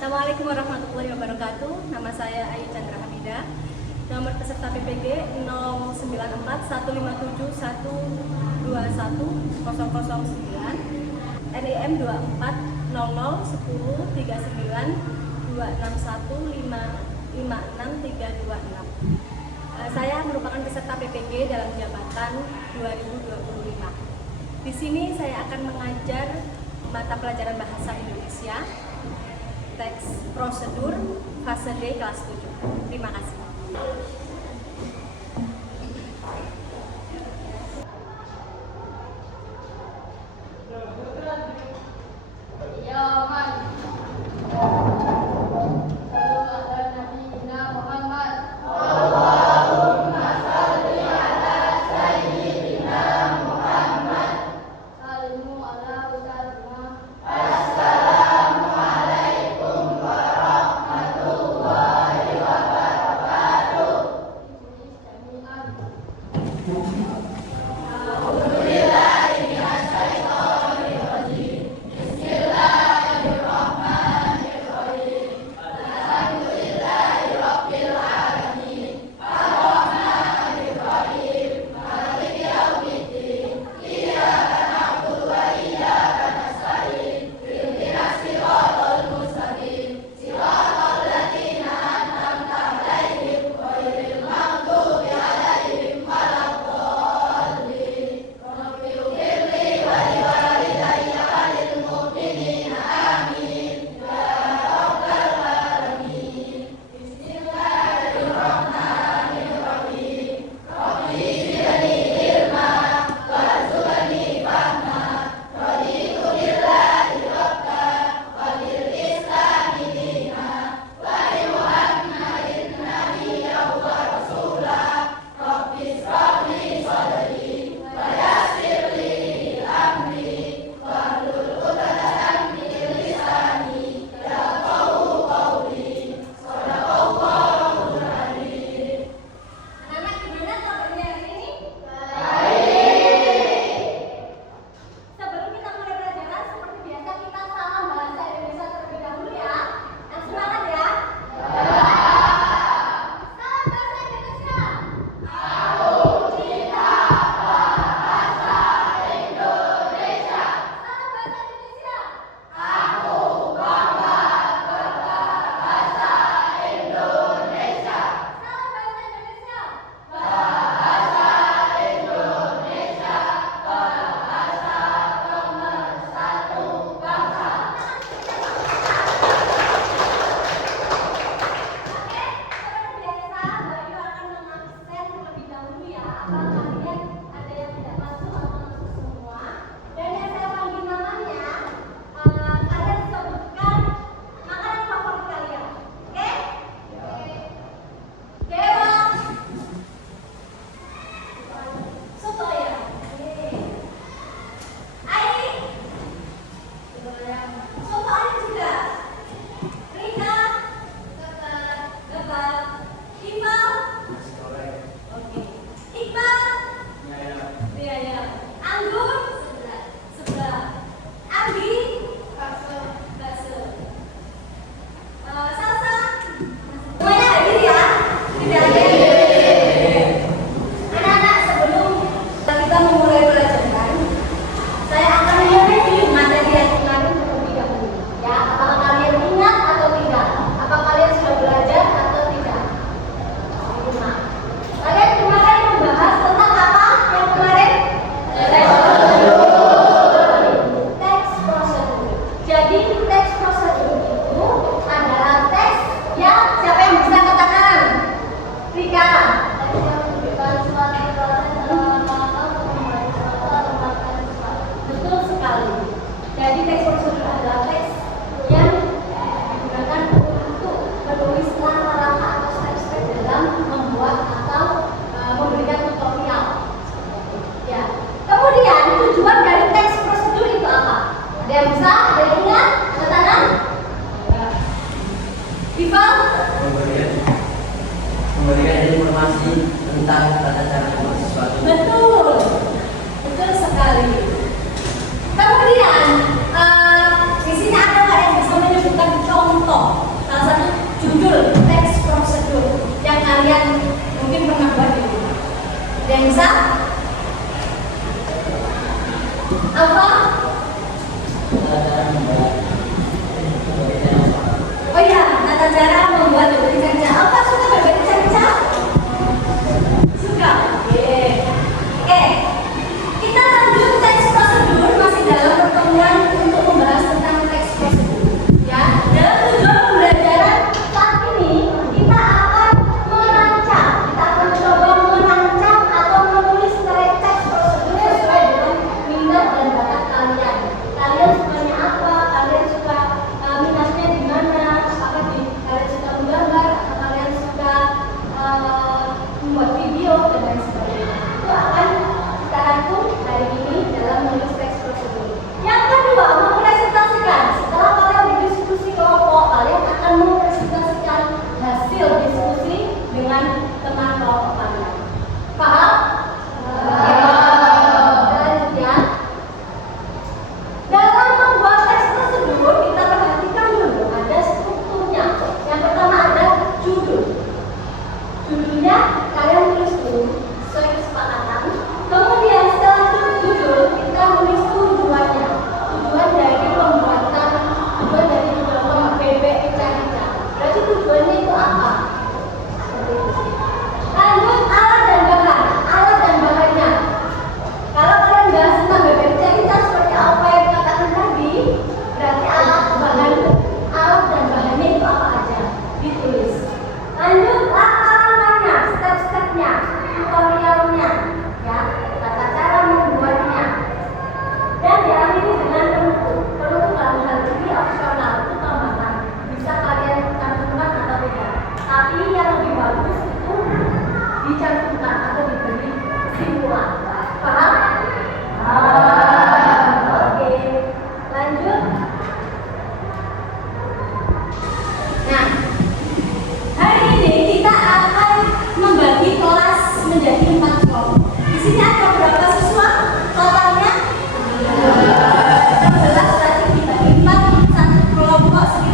Assalamualaikum warahmatullahi wabarakatuh. Nama saya Ayu Chandra Hamida. Nomor peserta PPG 094157121009, NIM 2400103926155636. Saya merupakan peserta PPG dalam jabatan 2025. Di sini saya akan mengajar mata pelajaran bahasa Indonesia, teks prosedur fase D kelas 7. Terima kasih.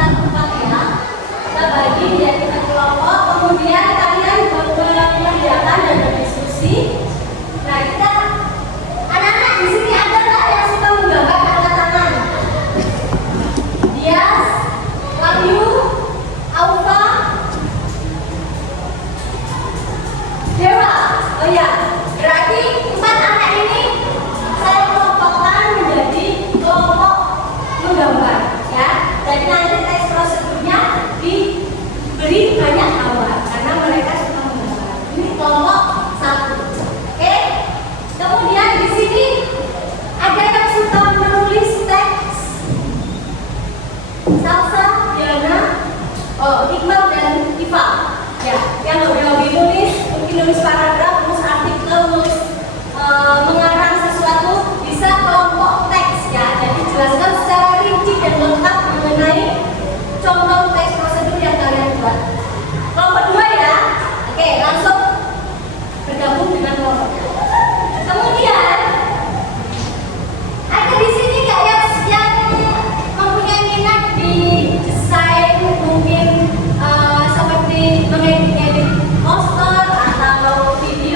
kita tempat ya. Kita bagi menjadi kelompok, kemudian kalian mengerjakan dan berdiskusi. Nah, kita anak-anak di sini ada nggak yang suka menggambar? Angkat tangan. Dias, Wahyu, Aufa, Dewa. Oh ya, berarti 4 anak ini saya kelompokkan menjadi kelompok menggambar ya. Jadi nanti tes prosedurnya diberi banyak gambar karena mereka suka menggambar. Ini kelompok 1. Oke. Kemudian di sini ada yang suka menulis teks. Salsa, Diana, Iqbal dan Iva. Ya, yang hobi-hobi nulis, mungkin nulis paragraf, nulis artikel, nulis mengarang sesuatu, bisa kelompok teks ya. Jadi jelaskan secara rinci dan lengkap mengenai contoh teks prosedur yang kalian buat. Kelompok 2 ya. Oke, langsung bergabung dengan kelompok. Kemudian ada di sini nggak yang mempunyai minat di desain, mungkin seperti mengedit poster atau video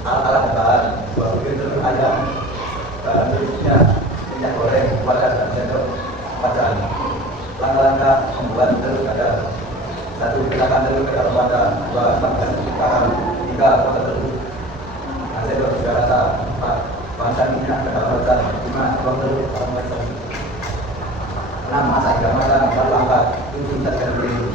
alat-alat bahan baku itu ayam bahan berikutnya minyak goreng wadah dan sendok bacaan. Langkah-langkah membuat telur dadar: 1. Letakkan telur ke dalam wadah. 2. Tambahkan garam. 3. Potong telur dan sendok gula rata. 4. Tuangkan minyak ke dalam wadah. 5. Tuang telur ke dalam wadah. 6. Masak hingga matang. 4. Angkat. 7. Sajikan piring.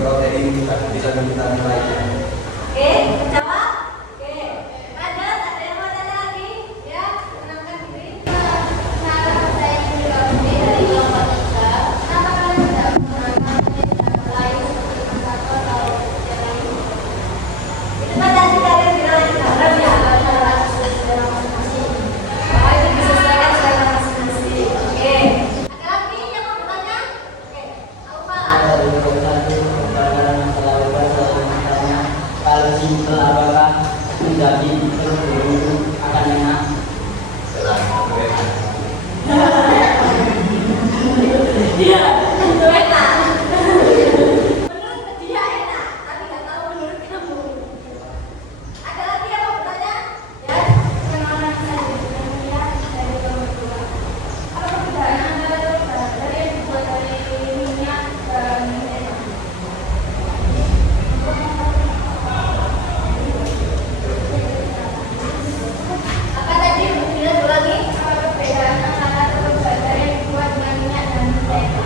Protein bisa vitamin lainnya. Oke, menjawab. Oke, ada tak ada yang mau tanya lagi? Ya, tenangkan diri. Nama saya Indra Budi dari kelompok 3. Kenapa kalian tidak menggunakan jenis lain seperti masakan atau yang lain? Itu kan tadi kalian bilang di dalam ya. Cara sesuai masing-masing. Oh, itu disesuaikan selera masing-masing. Oke. Ada lagi yang mau bertanya? Oke, apa? Kalau simpel apakah menjadi terus akan enak? Iya. Itu enak. Menurut dia enak, tapi nggak tahu menurut kamu. Ada lagi yang mau bertanya? Ya, Perkenalan saya Indonesia dari kelompok 2. Apa perbedaan antara telur dadar yang dibuat dari minyak dan mentega? apa tadi? Bilang ulangi. Apa perbedaan antara telur dadar yang dibuat dengan minyak dan mentega?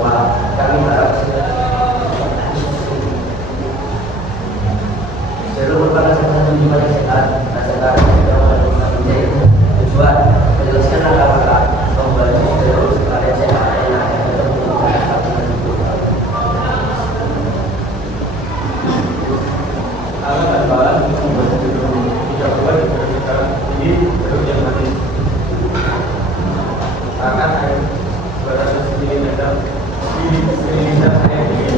semua kami harap seluruh merupakan salah satu ibadah sehat dan sekarang kita menjadi tujuan menjelaskan langkah-langkah membantu seluruh sekalian sehat yang akan bertemu pada satu hidup. Alat dan bahan untuk membantu tidak buat sekarang ini terus yang mati akan air berasa sendiri datang di sekeliling air ini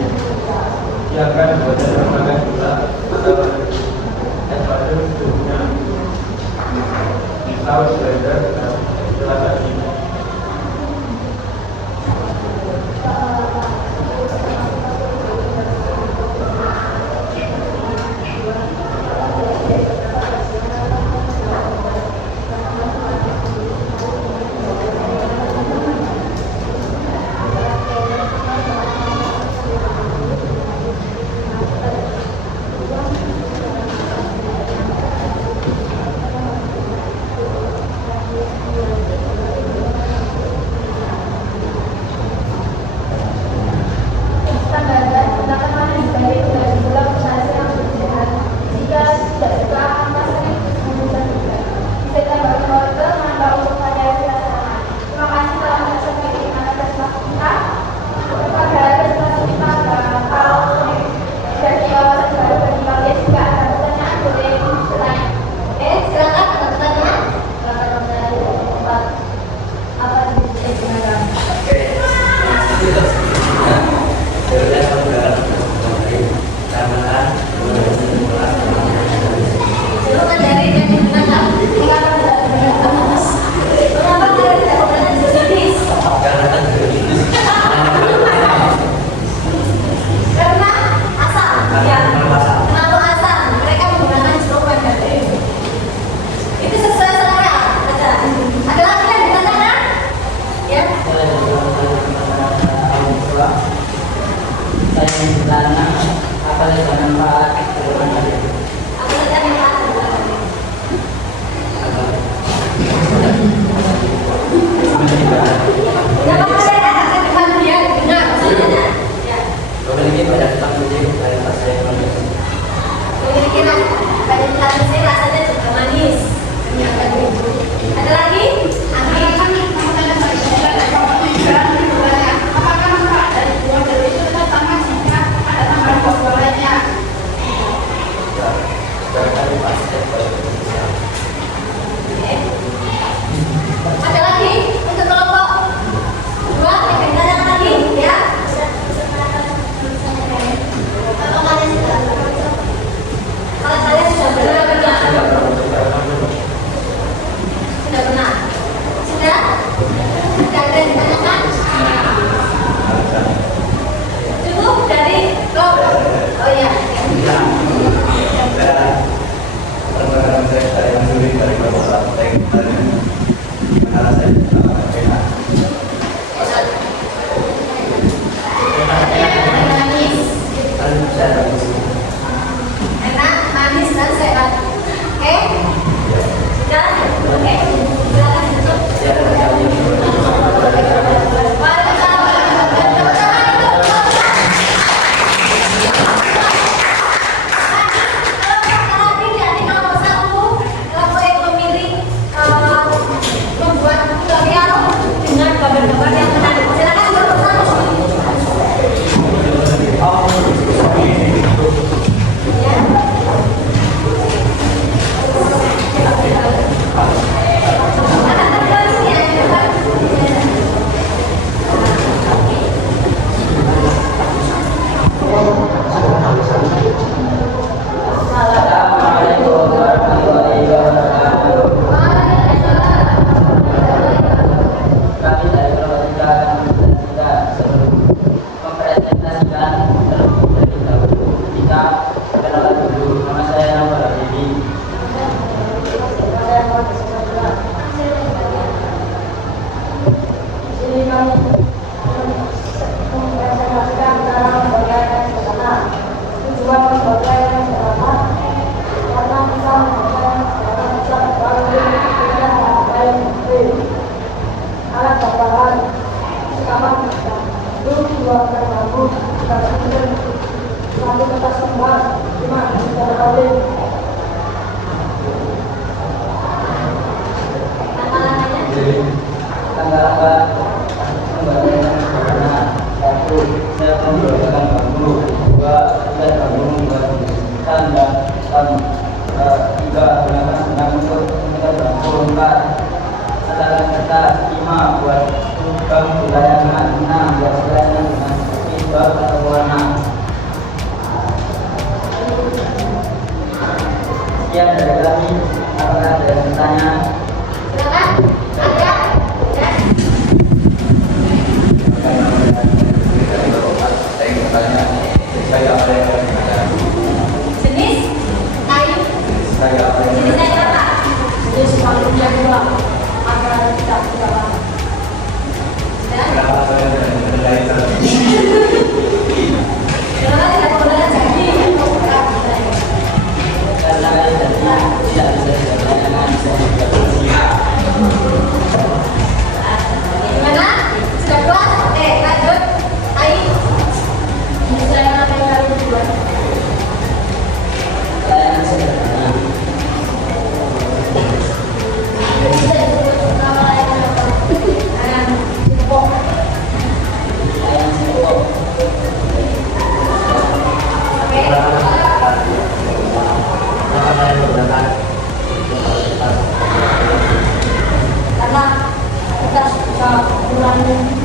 yang akan membuatnya termakan gula atau dan pada tubuhnya saus blender dan silakan ini. Alat tambahan, rekaman Satu, dua kata kamu, kata kemudian satu kata sembah, lima kata kawin. Tanggal pembayaran karena satu saya membayaran kamu, dua saya kamu tanda tiga gunakan senang untuk mengumpulkan kata-kata lima buat kamu layangan enam buat layangan dengan tiga kata warna. Sekian dari kami. Apakah ada yang bertanya? Silakan. Ada? Ya. Saya ingin bertanya, saya apa yang harus dilakukan? Jenis kayu. Saya apa yang Jenis kayu apa? Jenis kalungnya dua. Agar tidak berjalan. Ya. Kenapa saya tidak menilai tadi? Silakan tidak boleh jadi. Karena tidak bisa dilakukan Gimana? Sudah puas? Oke, lanjut. Ayo. Saya akan cari dua. layangan sederhana. Bisa disebut nama lain apa? Cukup. Layangan sederhana. Oke. Apakah yang berangkat? Karena kita bisa mengurangi